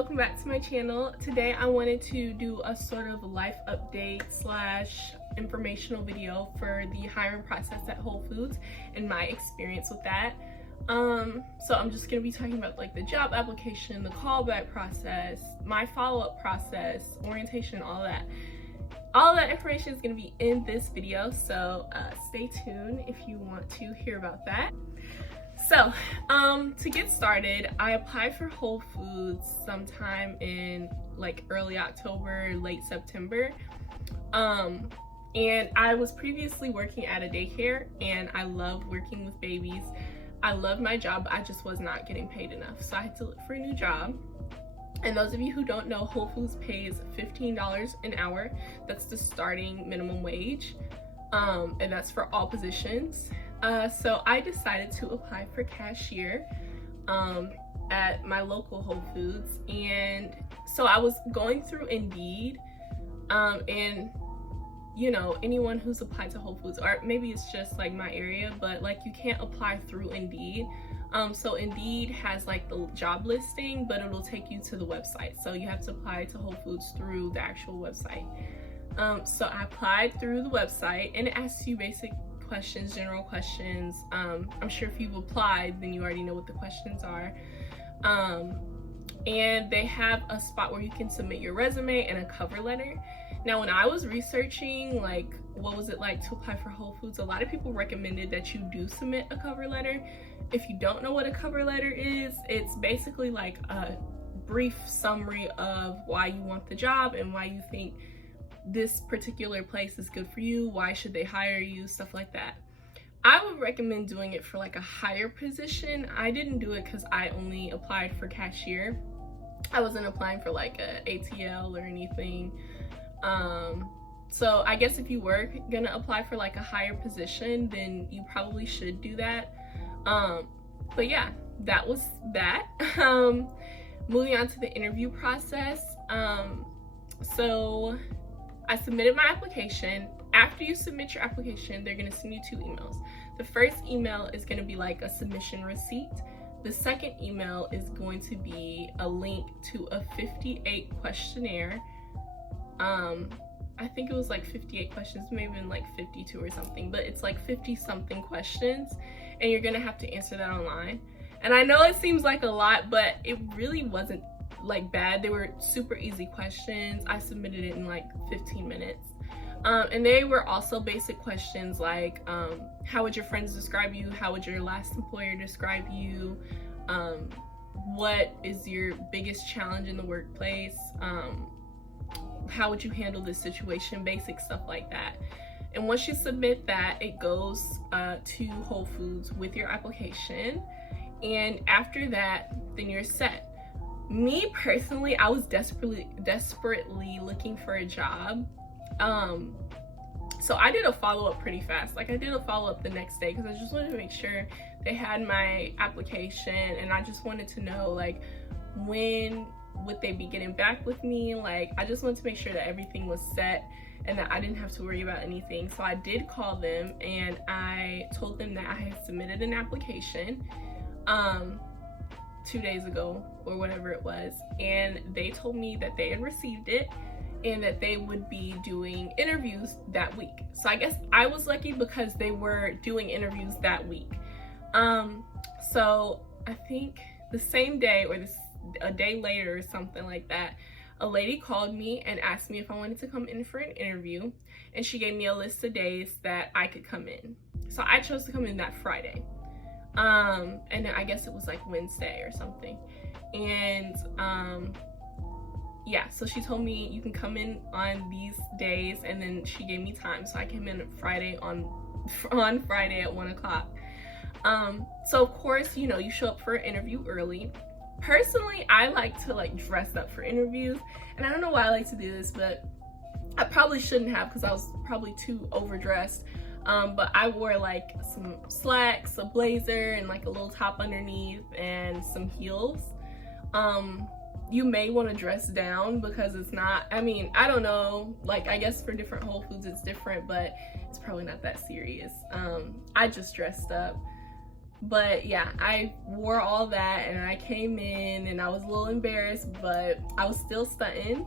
welcome back to my channel. Today I wanted to do a sort of life update slash informational video for the hiring process at Whole Foods and my experience with that. So I'm just gonna be talking about like the job application, the callback process, my follow-up process, orientation, all that. All that information is gonna be in this video, so stay tuned if you want to hear about that. So, to get started, I applied for Whole Foods sometime in like early October, late September. And I was previously working at a daycare and I love working with babies. I love my job, I just was not getting paid enough. So I had to look for a new job. And those of you who don't know, Whole Foods pays $15 an hour. That's the starting minimum wage. And that's for all positions. So I decided to apply for cashier at my local Whole Foods, and so I was going through Indeed, and you know, anyone who's applied to Whole Foods, or maybe it's just like my area, but like you can't apply through Indeed. So Indeed has like the job listing, but it'll take you to the website, so you have to apply to Whole Foods through the actual website. So I applied through the website, and it asks you basic questions, general questions. I'm sure if you've applied, then you already know what the questions are. And they have a spot where you can submit your resume and a cover letter. Now, when I was researching, like, what was it like to apply for Whole Foods, a lot of people recommended that you do submit a cover letter. If you don't know what a cover letter is, it's basically like a brief summary of why you want the job and why you think this particular place is good for you, why should they hire you, stuff like that. I would recommend doing it for like a higher position. I didn't do it because I only applied for cashier. I wasn't applying for like a ATL or anything. So I guess if you were gonna apply for like a higher position, then you probably should do that. But yeah, that was that. Moving on to the interview process. So I submitted my application. After you submit your application, they're gonna send you 2 emails. The first email is gonna be like a submission receipt. The second email is going to be a link to a 58 questionnaire. I think it was like 58 questions, maybe even like 52 or something, but it's like 50 something questions, and you're gonna have to answer that online. And I know it seems like a lot, but it really wasn't like bad. They were super easy questions. I submitted it in like 15 minutes. And they were also basic questions like, how would your friends describe you? How would your last employer describe you? What is your biggest challenge in the workplace? How would you handle this situation? Basic stuff like that. And once you submit that, it goes to Whole Foods with your application. And after that, then you're set. Me personally, I was desperately looking for a job. So I did a follow-up pretty fast. Like I did a follow-up the next day because I just wanted to make sure they had my application, and I just wanted to know like when would they be getting back with me. Like I just wanted to make sure that everything was set and that I didn't have to worry about anything. So I did call them and I told them that I had submitted an application 2 days ago or whatever it was, and they told me that they had received it and that they would be doing interviews that week. So I guess I was lucky because they were doing interviews that week. So I think the same day or a day later or something like that, a lady called me and asked me if I wanted to come in for an interview, and she gave me a list of days that I could come in. So I chose to come in that Friday. And then I guess it was like Wednesday or something. And yeah, so she told me you can come in on these days, and then she gave me time. So I came in Friday on Friday at 1 o'clock. So of course, you know, you show up for an interview early. Personally, I like to like dress up for interviews, and I don't know why I like to do this, but I probably shouldn't have because I was probably too overdressed. But I wore like some slacks, a blazer, and like a little top underneath and some heels. You may want to dress down because it's not, I mean, I don't know, like I guess for different Whole Foods it's different, but it's probably not that serious. I just dressed up. But yeah, I wore all that and I came in and I was a little embarrassed, but I was still stunting.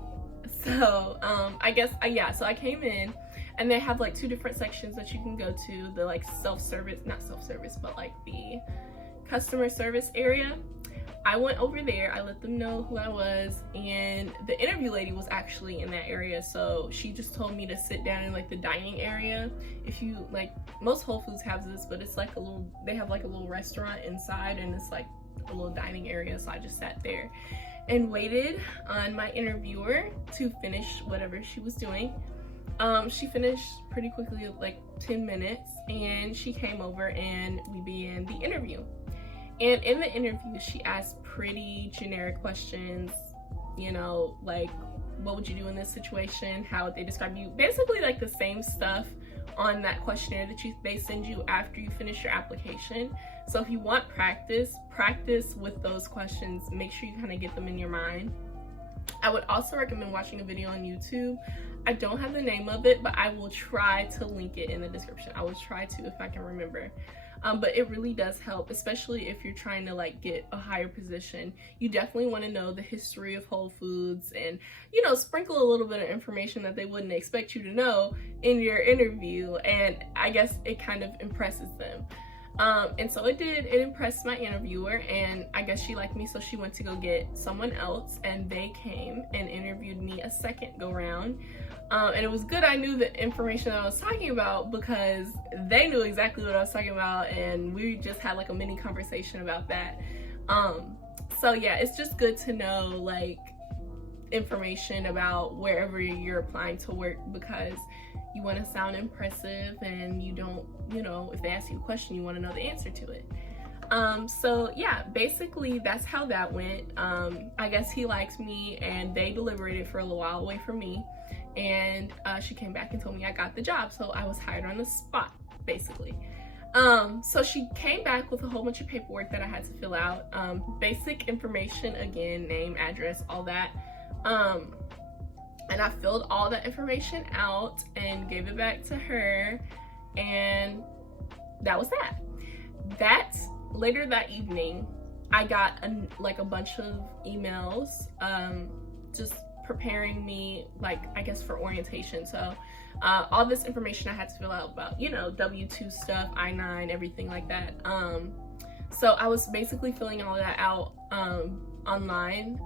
So I guess yeah, so I came in and they have like 2 different sections that you can go to, the like self-service, not self-service, but like the customer service area. I went over there, I let them know who I was, and the interview lady was actually in that area, so she just told me to sit down in like the dining area. If you like, most Whole Foods have this, but it's like a little, they have like a little restaurant inside and it's like a little dining area, so I just sat there and waited on my interviewer to finish whatever she was doing. She finished pretty quickly, like 10 minutes, and she came over and we began the interview. And in the interview, she asked pretty generic questions, you know, like, what would you do in this situation? How would they describe you? Basically like the same stuff on that questionnaire that they send you after you finish your application. So if you want practice with those questions. Make sure you kind of get them in your mind. I would also recommend watching a video on YouTube. I don't have the name of it, but I will try to link it in the description. I will try to if I can remember. But it really does help, especially if you're trying to like get a higher position. You definitely want to know the history of Whole Foods and, you know, sprinkle a little bit of information that they wouldn't expect you to know in your interview. And I guess it kind of impresses them. And so it did. It impressed my interviewer, and I guess she liked me, so she went to go get someone else, and they came and interviewed me a second go round. And it was good I knew the information that I was talking about, because they knew exactly what I was talking about, and we just had like a mini conversation about that. So yeah, it's just good to know like information about wherever you're applying to work, because you want to sound impressive, and you don't, you know, if they ask you a question, you want to know the answer to it. So yeah, basically that's how that went. I guess he liked me, and they deliberated for a little while away from me, and she came back and told me I got the job, so I was hired on the spot, basically. So she came back with a whole bunch of paperwork that I had to fill out, basic information, again, name, address, all that. And I filled all that information out and gave it back to her, and that was that. Later that evening, I got a bunch of emails just preparing me, like, I guess for orientation. So all this information I had to fill out about, you know, W-2 stuff, I-9, everything like that. So I was basically filling all that out online.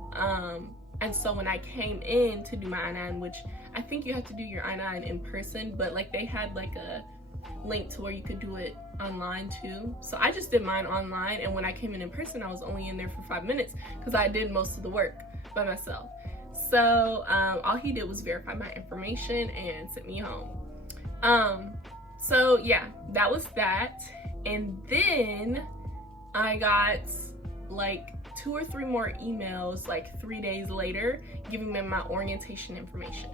And so when I came in to do my I-9, which I think you have to do your I-9 in person, but like they had like a link to where you could do it online too. So I just did mine online, and when I came in person, I was only in there for 5 minutes because I did most of the work by myself. So all he did was verify my information and sent me home. So yeah, that was that. And then I got like 2 or 3 more emails like 3 days later giving me my orientation information.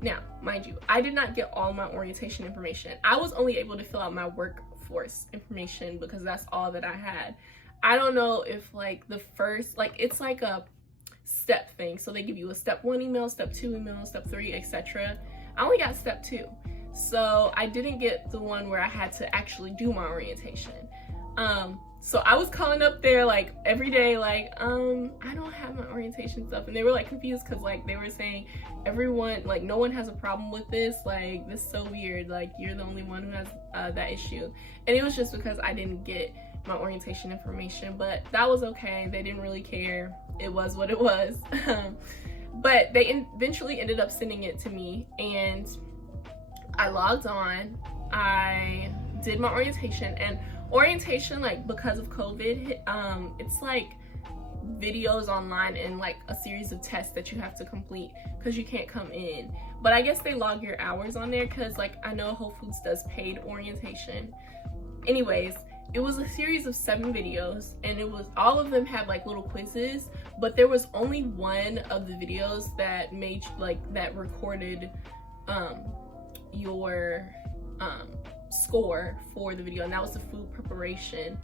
Now, mind you, I did not get all my orientation information. I was only able to fill out my workforce information because that's all that I had. I don't know if like the first, like it's like a step thing. So they give you a step 1 email, step 2 email, step 3, etc. I only got step 2. So I didn't get the one where I had to actually do my orientation. So I was calling up there like every day, like, I don't have my orientation stuff. And they were like confused because like they were saying everyone, like no one has a problem with this. Like, this is so weird. Like, you're the only one who has that issue. And it was just because I didn't get my orientation information, but that was okay. They didn't really care. It was what it was. But they eventually ended up sending it to me, and I logged on. I did my orientation, and orientation, like because of COVID, it's like videos online and like a series of tests that you have to complete because you can't come in. But I guess they log your hours on there because like I know Whole Foods does paid orientation. Anyways, it was a series of 7 videos, and it was, all of them had like little quizzes, but there was only one of the videos that made like that recorded your score for the video, and that was the food preparation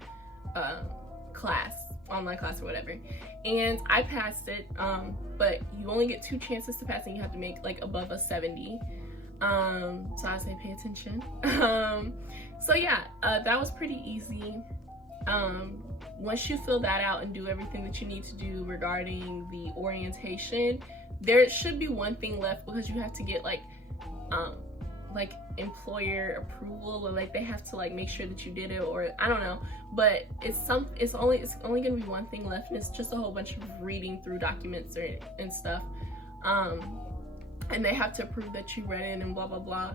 class, online class or whatever. And I passed it, but you only get 2 chances to pass, and you have to make like above a 70. So I say pay attention. So yeah, that was pretty easy. Once you fill that out and do everything that you need to do regarding the orientation, there should be one thing left, because you have to get like employer approval, or like they have to like make sure that you did it, or I don't know, but it's only gonna be one thing left, and it's just a whole bunch of reading through documents and stuff, and they have to approve that you read it and blah blah blah.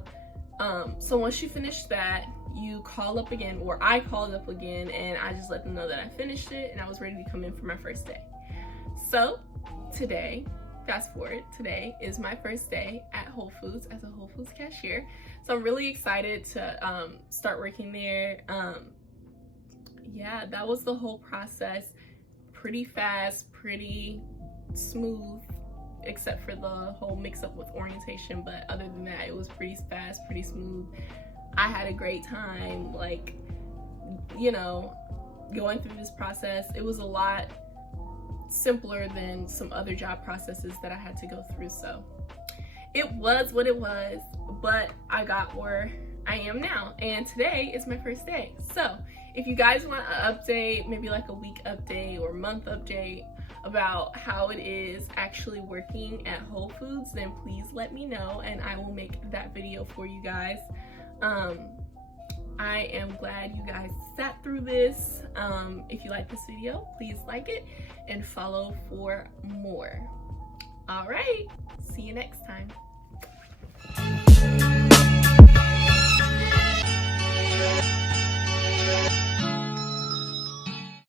So once you finish that, you call up again, or I called up again, and I just let them know that I finished it and I was ready to come in for my first day. So today, fast forward, today is my first day at Whole Foods as a Whole Foods cashier. So I'm really excited to start working there. Yeah, that was the whole process. Pretty fast, pretty smooth, except for the whole mix-up with orientation, but other than that, it was pretty fast, pretty smooth. I had a great time, like, you know, going through this process. It was a lot simpler than some other job processes that I had to go through, so it was what it was, but I got where I am now, and today is my first day. So if you guys want an update, maybe like a week update or month update about how it is actually working at Whole Foods, then please let me know and I will make that video for you guys. I am glad you guys sat through this. If you like this video, please like it and follow for more. All right, see you next time.